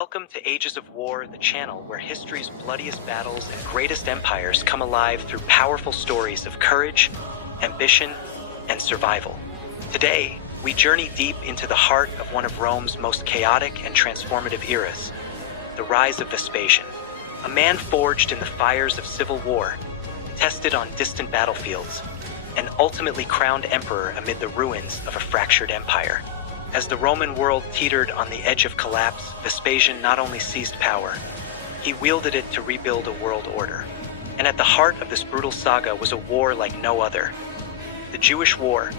Welcome to Ages of War, the channel where history's bloodiest battles and greatest empires come alive through powerful stories of courage, ambition, and survival. Today, we journey deep into the heart of one of Rome's most chaotic and transformative eras, the rise of Vespasian, a man forged in the fires of civil war, tested on distant battlefields, and ultimately crowned emperor amid the ruins of a fractured empire. As the Roman world teetered on the edge of collapse, Vespasian not only seized power, he wielded it to rebuild a world order. And at the heart of this brutal saga was a war like no other. The Jewish War,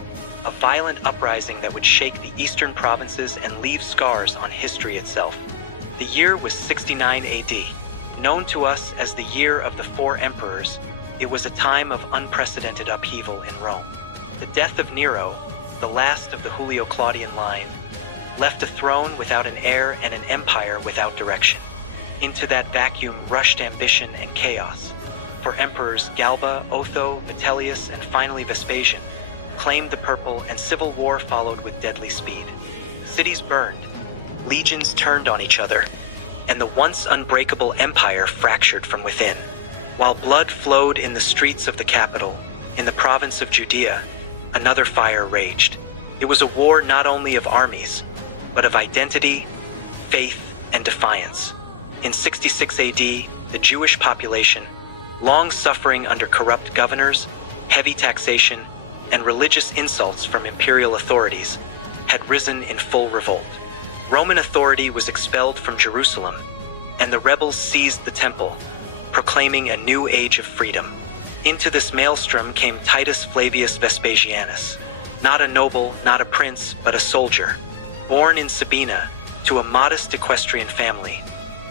a violent uprising that would shake the eastern provinces and leave scars on history itself. The year was 69 AD. Known to us as the Year of the Four Emperors, it was a time of unprecedented upheaval in Rome. The death of Nero, the last of the Julio-Claudian line, left a throne without an heir and an empire without direction. Into that vacuum rushed ambition and chaos, for emperors Galba, Otho, Vitellius, and finally Vespasian claimed the purple, and civil war followed with deadly speed. Cities burned, legions turned on each other, and the once unbreakable empire fractured from within. While blood flowed in the streets of the capital, in the province of Judea, another fire raged. It was a war not only of armies, but of identity, faith, and defiance. In 66 AD, the Jewish population, long suffering under corrupt governors, heavy taxation, and religious insults from imperial authorities, had risen in full revolt. Roman authority was expelled from Jerusalem, and the rebels seized the temple, proclaiming a new age of freedom. Into this maelstrom came Titus Flavius Vespasianus, not a noble, not a prince, but a soldier. Born in Sabina to a modest equestrian family,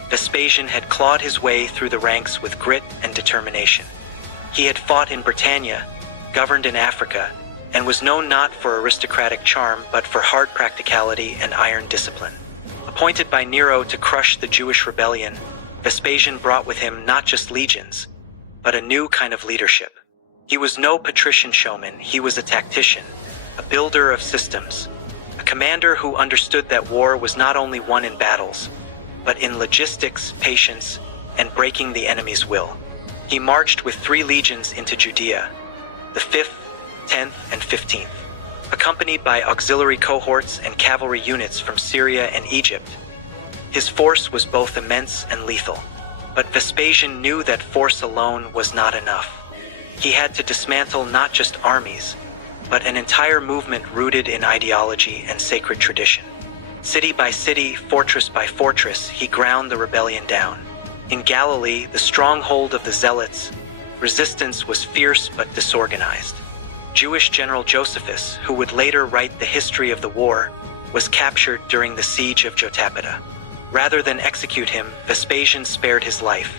Vespasian had clawed his way through the ranks with grit and determination. He had fought in Britannia, governed in Africa, and was known not for aristocratic charm but for hard practicality and iron discipline. Appointed by Nero to crush the Jewish rebellion, Vespasian brought with him not just legions, but a new kind of leadership. He was no patrician showman, he was a tactician, a builder of systems, a commander who understood that war was not only won in battles, but in logistics, patience, and breaking the enemy's will. He marched with 3 legions into Judea, the 5th, 10th, and 15th, accompanied by auxiliary cohorts and cavalry units from Syria and Egypt. His force was both immense and lethal. But Vespasian knew that force alone was not enough. He had to dismantle not just armies, but an entire movement rooted in ideology and sacred tradition. City by city, fortress by fortress, he ground the rebellion down. In Galilee, the stronghold of the Zealots, resistance was fierce but disorganized. Jewish General Josephus, who would later write the history of the war, was captured during the siege of Jotapata. Rather than execute him, Vespasian spared his life,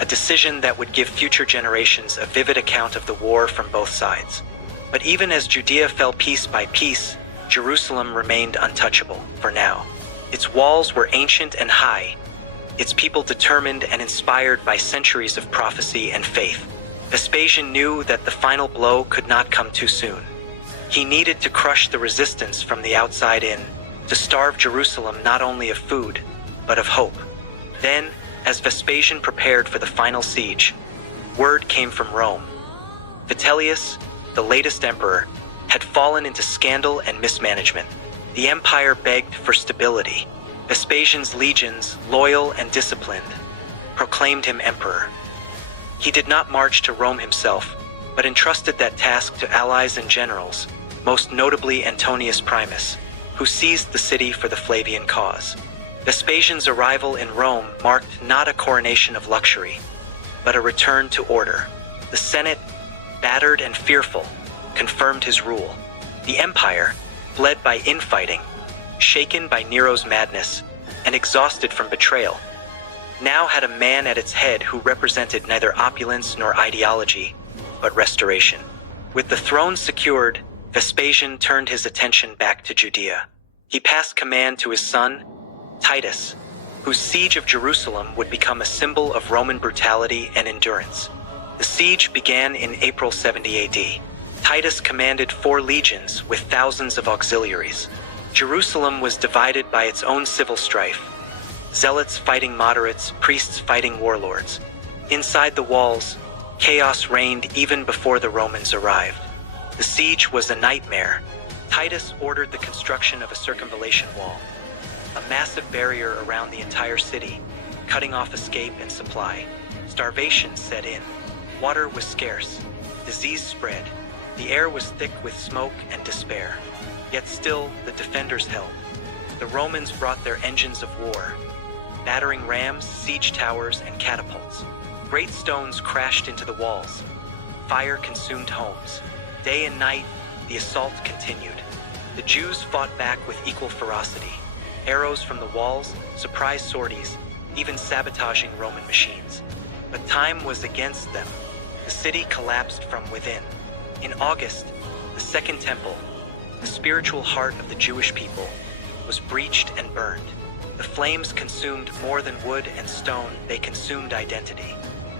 a decision that would give future generations a vivid account of the war from both sides. But even as Judea fell piece by piece, Jerusalem remained untouchable, for now. Its walls were ancient and high, its people determined and inspired by centuries of prophecy and faith. Vespasian knew that the final blow could not come too soon. He needed to crush the resistance from the outside in, to starve Jerusalem not only of food, but of hope. Then, as Vespasian prepared for the final siege, word came from Rome. Vitellius, the latest emperor, had fallen into scandal and mismanagement. The empire begged for stability. Vespasian's legions, loyal and disciplined, proclaimed him emperor. He did not march to Rome himself, but entrusted that task to allies and generals, most notably Antonius Primus, who seized the city for the Flavian cause. Vespasian's arrival in Rome marked not a coronation of luxury, but a return to order. The Senate, battered and fearful, confirmed his rule. The empire, led by infighting, shaken by Nero's madness, and exhausted from betrayal, now had a man at its head who represented neither opulence nor ideology, but restoration. With the throne secured, Vespasian turned his attention back to Judea. He passed command to his son, Titus, whose siege of Jerusalem would become a symbol of Roman brutality and endurance. The siege began in April 70 AD. Titus commanded 4 legions with thousands of auxiliaries. Jerusalem was divided by its own civil strife, Zealots fighting moderates, priests fighting warlords. Inside the walls, chaos reigned even before the Romans arrived. The siege was a nightmare. Titus ordered the construction of a circumvallation wall, a massive barrier around the entire city, cutting off escape and supply. Starvation set in. Water was scarce. Disease spread. The air was thick with smoke and despair. Yet still, the defenders held. The Romans brought their engines of war, battering rams, siege towers, and catapults. Great stones crashed into the walls. Fire consumed homes. Day and night, the assault continued. The Jews fought back with equal ferocity. Arrows from the walls, surprise sorties, even sabotaging Roman machines. But time was against them. The city collapsed from within. In August, the Second Temple, the spiritual heart of the Jewish people, was breached and burned. The flames consumed more than wood and stone, they consumed identity.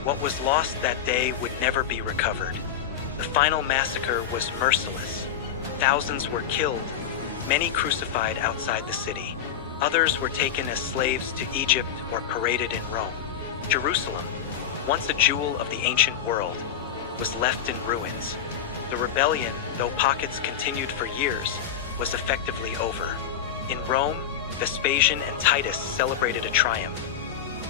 What was lost that day would never be recovered. The final massacre was merciless. Thousands were killed, many crucified outside the city. Others were taken as slaves to Egypt or paraded in Rome. Jerusalem, once a jewel of the ancient world, was left in ruins. The rebellion, though pockets continued for years, was effectively over. In Rome, Vespasian and Titus celebrated a triumph,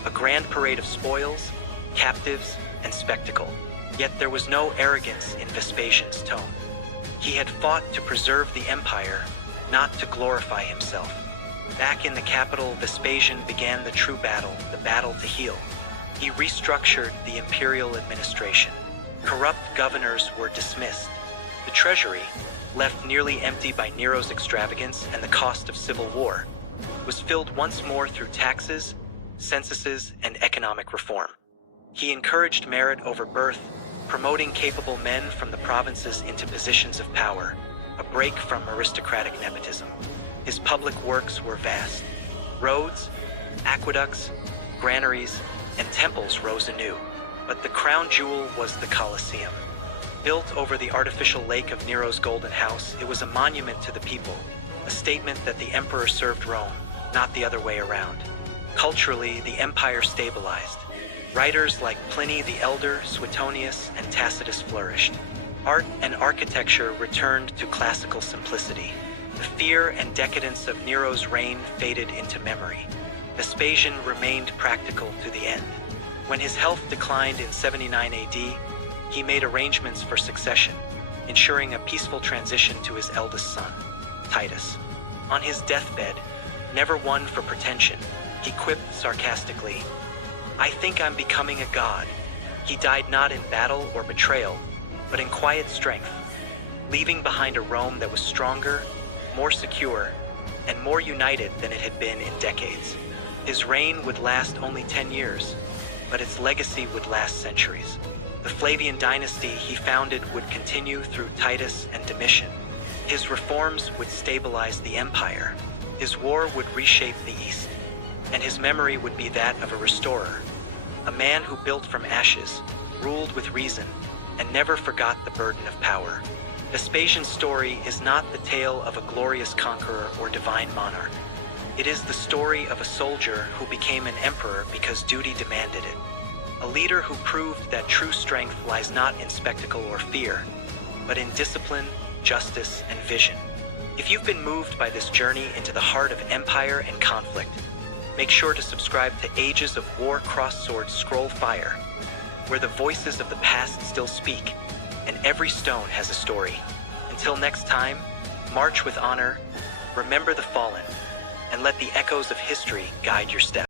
a grand parade of spoils, captives, and spectacle. Yet there was no arrogance in Vespasian's tone. He had fought to preserve the empire, not to glorify himself. Back in the capital, Vespasian began the true battle, the battle to heal. He restructured the imperial administration. Corrupt governors were dismissed. The treasury, left nearly empty by Nero's extravagance and the cost of civil war, was filled once more through taxes, censuses, and economic reform. He encouraged merit over birth, promoting capable men from the provinces into positions of power, a break from aristocratic nepotism. His public works were vast. Roads, aqueducts, granaries, and temples rose anew. But the crown jewel was the Colosseum. Built over the artificial lake of Nero's Golden House, it was a monument to the people, a statement that the emperor served Rome, not the other way around. Culturally, the empire stabilized. Writers like Pliny the Elder, Suetonius, and Tacitus flourished. Art and architecture returned to classical simplicity. The fear and decadence of Nero's reign faded into memory. Vespasian remained practical to the end. When his health declined in 79 AD, he made arrangements for succession, ensuring a peaceful transition to his eldest son, Titus. On his deathbed, never one for pretension, he quipped sarcastically, "I think I'm becoming a god." He died not in battle or betrayal, but in quiet strength, leaving behind a Rome that was stronger, more secure, and more united than it had been in decades. His reign would last only 10 years, but its legacy would last centuries. The Flavian dynasty he founded would continue through Titus and Domitian. His reforms would stabilize the empire. His war would reshape the East, and his memory would be that of a restorer, a man who built from ashes, ruled with reason, and never forgot the burden of power. Vespasian's story is not the tale of a glorious conqueror or divine monarch. It is the story of a soldier who became an emperor because duty demanded it. A leader who proved that true strength lies not in spectacle or fear, but in discipline, justice, and vision. If you've been moved by this journey into the heart of empire and conflict, make sure to subscribe to Ages of War Cross-Sword Scroll Fire, where the voices of the past still speak, and every stone has a story. Until next time, march with honor, remember the fallen, and let the echoes of history guide your steps.